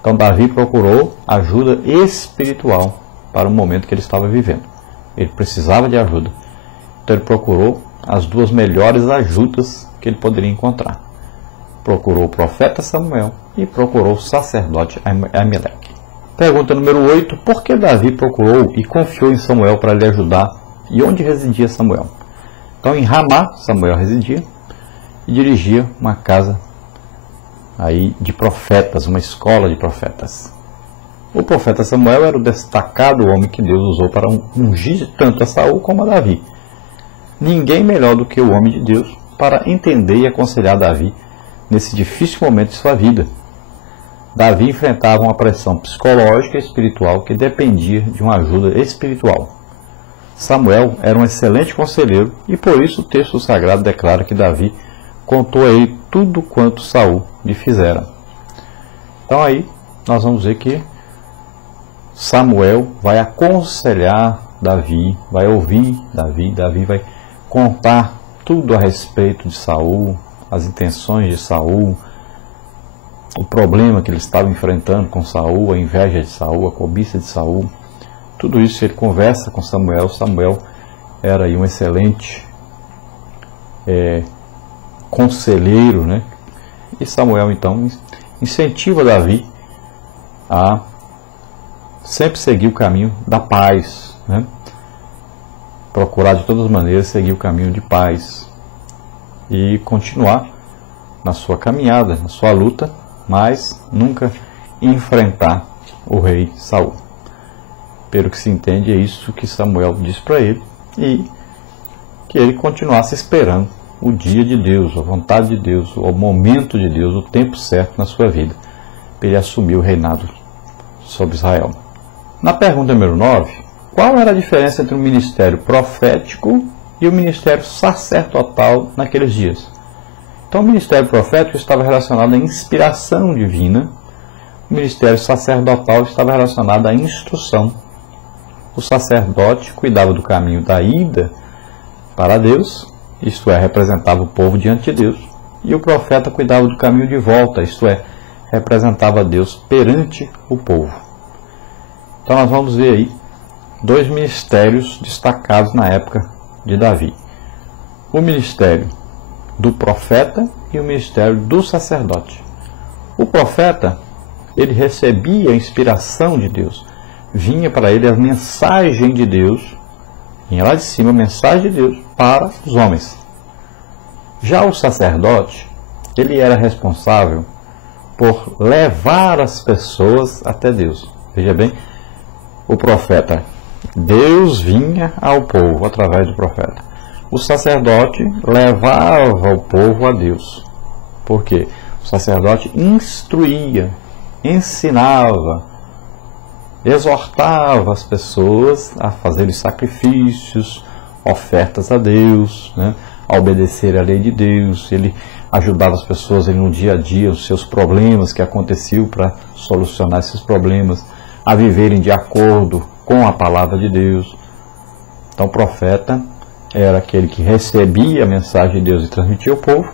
Então Davi procurou ajuda espiritual para o momento que ele estava vivendo. Ele precisava de ajuda. Então ele procurou as duas melhores ajudas que ele poderia encontrar. Procurou o profeta Samuel e procurou o sacerdote Amaleque. Pergunta número 8. Por que Davi procurou e confiou em Samuel para lhe ajudar? E onde residia Samuel? Então em Ramá, Samuel residia e dirigia uma casa aí de profetas, uma escola de profetas. O profeta Samuel era o destacado homem que Deus usou para ungir tanto a Saul como a Davi. Ninguém melhor do que o homem de Deus para entender e aconselhar Davi nesse difícil momento de sua vida. Davi enfrentava uma pressão psicológica e espiritual que dependia de uma ajuda espiritual. Samuel era um excelente conselheiro e por isso o texto sagrado declara que Davi contou a ele tudo quanto Saul lhe fizera. Então aí nós vamos ver que Samuel vai aconselhar Davi, vai ouvir Davi, Davi vai contar tudo a respeito de Saul, as intenções de Saul, o problema que ele estava enfrentando com Saul, a inveja de Saul, a cobiça de Saul. Tudo isso ele conversa com Samuel. Samuel era aí um excelente conselheiro, né? E Samuel então incentiva Davi a sempre seguir o caminho da paz, né? Procurar de todas as maneiras seguir o caminho de paz e continuar na sua caminhada, na sua luta, mas nunca enfrentar o rei Saul. Pelo que se entende, é isso que Samuel diz para ele, e que ele continuasse esperando o dia de Deus, a vontade de Deus, o momento de Deus, o tempo certo na sua vida, para ele assumir o reinado sobre Israel. Na pergunta número 9, qual era a diferença entre o ministério profético e o ministério sacerdotal naqueles dias? Então, o ministério profético estava relacionado à inspiração divina, o ministério sacerdotal estava relacionado à instrução. O sacerdote cuidava do caminho da ida para Deus, isto é, representava o povo diante de Deus, e o profeta cuidava do caminho de volta, isto é, representava Deus perante o povo. Então nós vamos ver aí dois ministérios destacados na época de Davi. O ministério do profeta e o ministério do sacerdote. O profeta, ele recebia a inspiração de Deus, vinha para ele a mensagem de Deus, vinha lá de cima a mensagem de Deus para os homens. Já o sacerdote, ele era responsável por levar as pessoas até Deus. Veja bem, o profeta, Deus vinha ao povo através do profeta. O sacerdote levava o povo a Deus. Por quê? O sacerdote instruía, ensinava, exortava as pessoas a fazerem sacrifícios, ofertas a Deus, né? A obedecer à lei de Deus. Ele ajudava as pessoas no dia a dia, os seus problemas que aconteciam, para solucionar esses problemas, a viverem de acordo com a palavra de Deus. Então o profeta era aquele que recebia a mensagem de Deus e transmitia ao povo,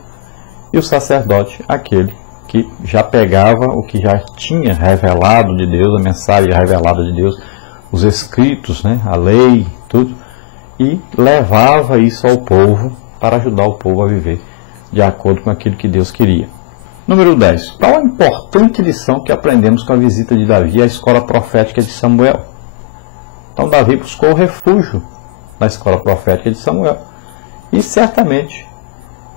e o sacerdote aquele que já pegava o que já tinha revelado de Deus, a mensagem revelada de Deus, os escritos, né, a lei, tudo, e levava isso ao povo para ajudar o povo a viver de acordo com aquilo que Deus queria. Número 10. Qual a importante lição que aprendemos com a visita de Davi à escola profética de Samuel? Então Davi buscou refúgio na escola profética de Samuel, e certamente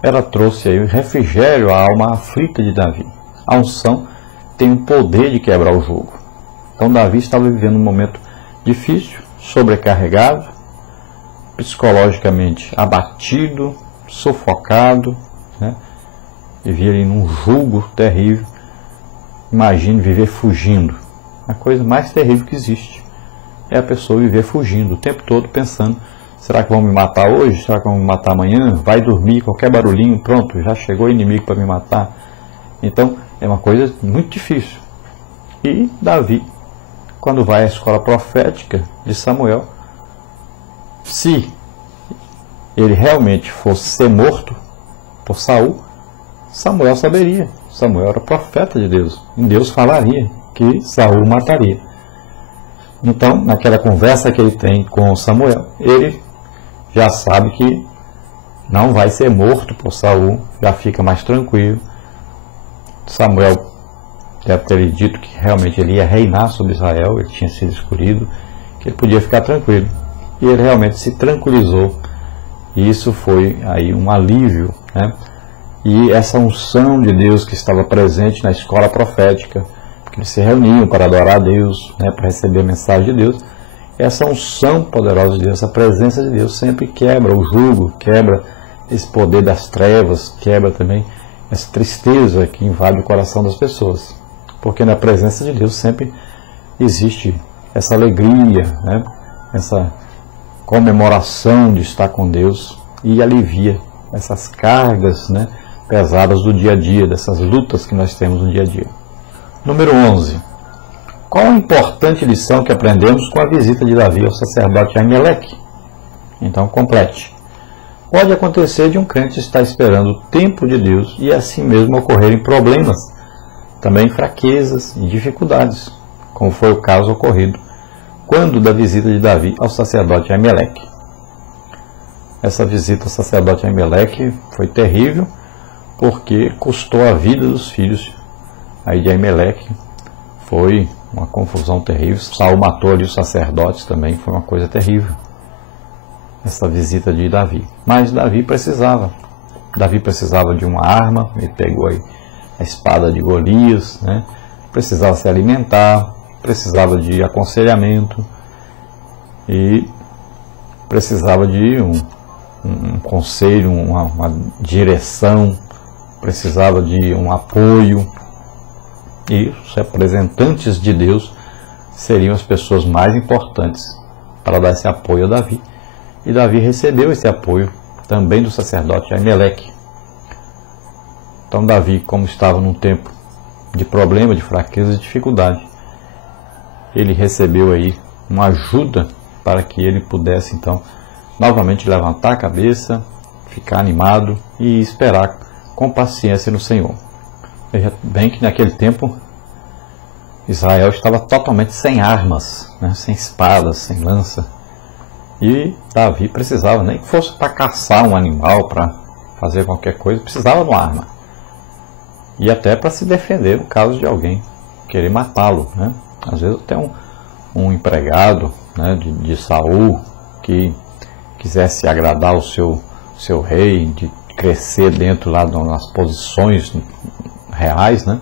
ela trouxe aí o refrigério à alma aflita de Davi. A unção tem o poder de quebrar o jugo. Então Davi estava vivendo um momento difícil, sobrecarregado, psicologicamente abatido, sufocado, né? Vivia ali num jugo terrível. Imagine viver fugindo. A coisa mais terrível que existe é a pessoa viver fugindo o tempo todo, pensando: será que vão me matar hoje? Será que vão me matar amanhã? Vai dormir, qualquer barulhinho, pronto, já chegou o inimigo para me matar. Então é uma coisa muito difícil. E Davi, quando vai à escola profética de Samuel, se ele realmente fosse ser morto por Saul, Samuel saberia. Samuel era profeta de Deus, e Deus falaria que Saul mataria. Então, naquela conversa que ele tem com Samuel, ele já sabe que não vai ser morto por Saul, já fica mais tranquilo. Samuel deve ter lhe dito que realmente ele ia reinar sobre Israel, ele tinha sido escolhido, que ele podia ficar tranquilo. E ele realmente se tranquilizou. E isso foi aí um alívio, né? E essa unção de Deus que estava presente na escola profética, porque eles se reuniam para adorar a Deus, né, para receber a mensagem de Deus, essa unção poderosa de Deus, essa presença de Deus sempre quebra o jugo, quebra esse poder das trevas, quebra também essa tristeza que invade o coração das pessoas. Porque na presença de Deus sempre existe essa alegria, né, essa comemoração de estar com Deus, e alivia essas cargas, né, pesadas do dia a dia, dessas lutas que nós temos no dia a dia. Número 11. Qual a importante lição que aprendemos com a visita de Davi ao sacerdote Aimeleque? Então, complete. Pode acontecer de um crente estar esperando o tempo de Deus e assim mesmo ocorrerem problemas, também fraquezas e dificuldades, como foi o caso ocorrido quando da visita de Davi ao sacerdote Aimeleque. Essa visita ao sacerdote Aimeleque foi terrível, porque custou a vida dos filhos aí de Aimeleque. Foi uma confusão terrível. Saul matou ali os sacerdotes também, foi uma coisa terrível essa visita de Davi. Mas Davi precisava de uma arma. Ele pegou aí a espada de Golias, né? Precisava se alimentar, precisava de aconselhamento e precisava de um conselho, uma direção, precisava de um apoio. E os representantes de Deus seriam as pessoas mais importantes para dar esse apoio a Davi. E Davi recebeu esse apoio também do sacerdote Aimeleque. Então Davi, como estava num tempo de problema, de fraqueza e dificuldade, ele recebeu aí uma ajuda para que ele pudesse então novamente levantar a cabeça, ficar animado e esperar com paciência no Senhor. Veja bem que naquele tempo Israel estava totalmente sem armas, né? Sem espadas, sem lança. E Davi precisava, nem que fosse para caçar um animal, para fazer qualquer coisa, precisava de uma arma. E até para se defender no caso de alguém querer matá-lo, né? Às vezes até um empregado, né, de Saul que quisesse agradar o seu rei, de crescer dentro lá nas posições reais, né,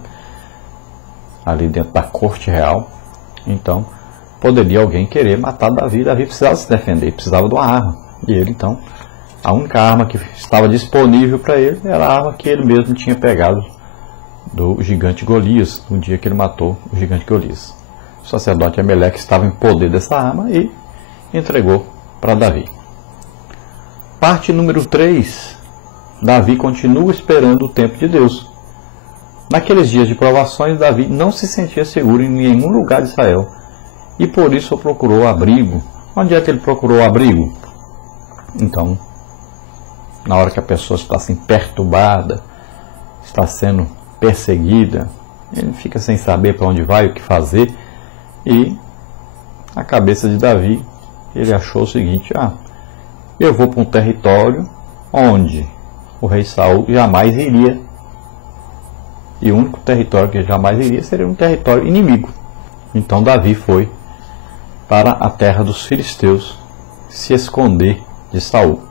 ali dentro da corte real. Então poderia alguém querer matar Davi. Davi precisava se defender, precisava de uma arma. E ele então, a única arma que estava disponível para ele era a arma que ele mesmo tinha pegado do gigante Golias, no dia que ele matou o gigante Golias. O sacerdote Aimeleque estava em poder dessa arma e entregou para Davi. Parte número 3. Davi continua esperando o tempo de Deus. Naqueles dias de provações, Davi não se sentia seguro em nenhum lugar de Israel e por isso procurou abrigo. Onde é que ele procurou abrigo? Então, na hora que a pessoa está assim perturbada, está sendo perseguida, ele fica sem saber para onde vai, o que fazer, e a cabeça de Davi, ele achou o seguinte: eu vou para um território onde o rei Saul jamais iria, e o único território que ele jamais iria seria um território inimigo. Então Davi foi para a terra dos filisteus se esconder de Saul.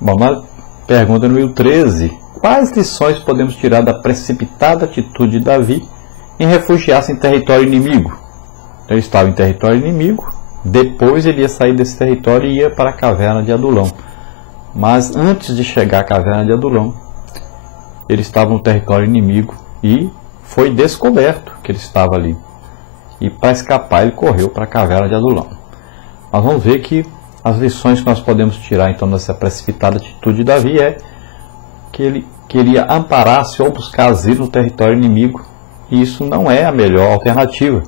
Bom, na pergunta número 13, quais lições podemos tirar da precipitada atitude de Davi em refugiar-se em território inimigo? Então, ele estava em território inimigo, depois ele ia sair desse território e ia para a caverna de Adulão. Mas antes de chegar à caverna de Adulão, ele estava no território inimigo e foi descoberto que ele estava ali. E para escapar ele correu para a caverna de Adulão. Nós vamos ver que as lições que nós podemos tirar então dessa precipitada atitude de Davi é que ele queria amparar-se ou buscar asilo no território inimigo, e isso não é a melhor alternativa.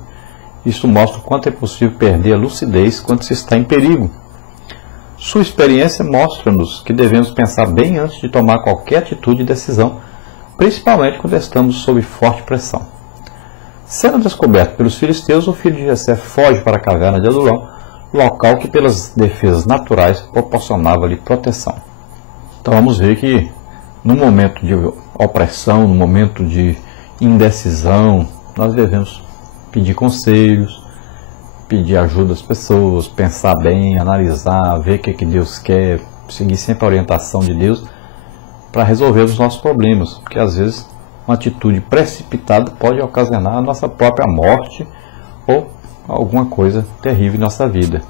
Isso mostra o quanto é possível perder a lucidez quando se está em perigo. Sua experiência mostra-nos que devemos pensar bem antes de tomar qualquer atitude e decisão, principalmente quando estamos sob forte pressão. Sendo descoberto pelos filisteus, o filho de Jessé foge para a caverna de Adulão, local que pelas defesas naturais proporcionava-lhe proteção. Então vamos ver que no momento de opressão, no momento de indecisão, nós devemos pedir conselhos, pedir ajuda às pessoas, pensar bem, analisar, ver o que Deus quer, seguir sempre a orientação de Deus para resolver os nossos problemas, porque às vezes uma atitude precipitada pode ocasionar a nossa própria morte ou alguma coisa terrível em nossa vida.